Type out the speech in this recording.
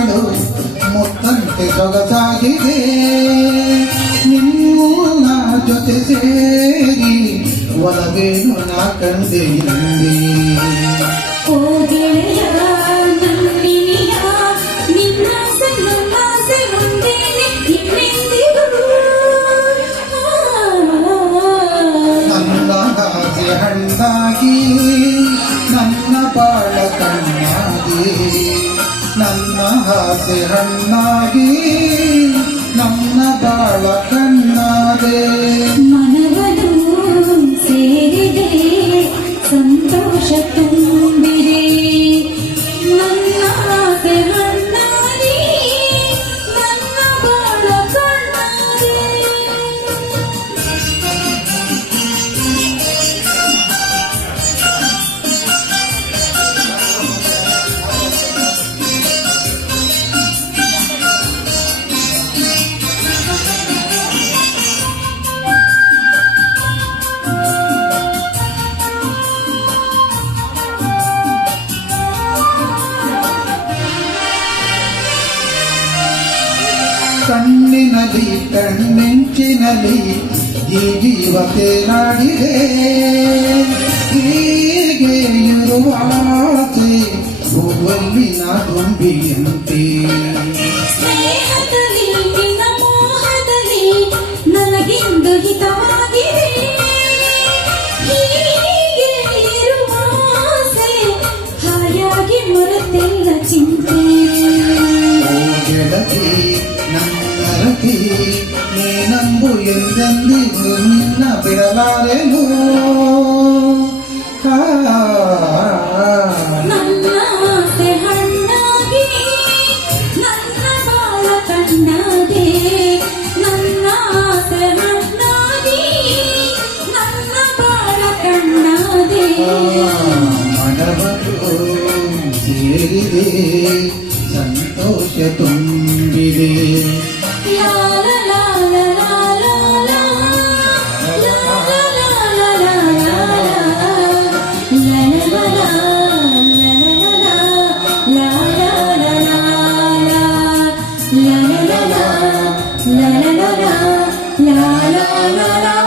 ಕಣ್ಣುಗಳು ಮುತ್ತಂತೆ ಸೊಗಸಾಗಿದೆ ನಿನ್ನ ಜೊತೆ ಸೇರಿ ಒಲವೇನು ನಾ ಕಂಡೆ ಇಲ್ಲಿ ಓ ಗೆಳೆಯ ನನ್ನಿನಿಯ ನಿನ್ನ ಸಣ್ಣಾಸೆ ಒಂದೇನೆ ಇನ್ನೆಂದಿಗೂ ನನ್ನ ಆಸೆ ಹಣ್ಣಾಗಿ ನನ್ನ ಬಾಳ ಕಣ್ಣಾಗಿ ನನ್ನ ಆಸೆ ಹಣ್ಣಾಗಿ ನನ್ನ ಬಾಳ ಕಣ್ಣಾದೆ ಮನವನು ಸೇರಿದೆ ಸಂತೋಷ ತುಂಬಿದೆ ನನ್ನ ಆಸೆ ಹಣ್ಣಾಗಿ ನನ್ನ ಬಾಳ ಕಣ್ಣಾದೆ ಕಣ್ಣಿನಲ್ಲಿ ಕಣ್ಣೆಂಚಿನಲ್ಲಿ ಈ ಜೀವ ತೇಲಾಡಿದೆ ಹೀಗೆ ಇರುವ ಆಸೆ ಹೂವಲ್ಲಿನ ಗೊಂಬಿಯಂತೆ ಸ್ನೇಹದಲ್ಲಿ ನಿನ್ನ ಮೋಹದಲ್ಲಿ ನನಗೆಂದು ಹಿತವಾಗಿದೆ ಹೀಗೆ ಇರುವ ಆಸೆ ಹಾಯಾಗಿ ಮರೆತೆಲ್ಲ ಚಿಂತೆ ಓ ಗೆಳತಿ ನನ್ನರತಿ ನೀನಂಬು ಎಂದೆಂದಿಗೂ ನಿನ್ನ ಬಿಡಲಾರೆನು ನನ್ನ ಆಸೆ ಹಣ್ಣಾಗಿ ನನ್ನ ಬಾಳ ಕಣ್ಣಾದೆ ನನ್ನ ಆಸೆ ಹಣ್ಣಾಗಿ ನನ್ನ ಬಾಳ ಕಣ್ಣಾದೆ ಮನವನ್ನು ಸೇರಿದೆ ಸಂತೋಷ ತುಂಬಿದೆ ಲಾ ಲಾ ಲಾ ಲಾ ಲಾ ಲಾ ಲಾ ಲಾ ಲಾ ಲಾ la la la la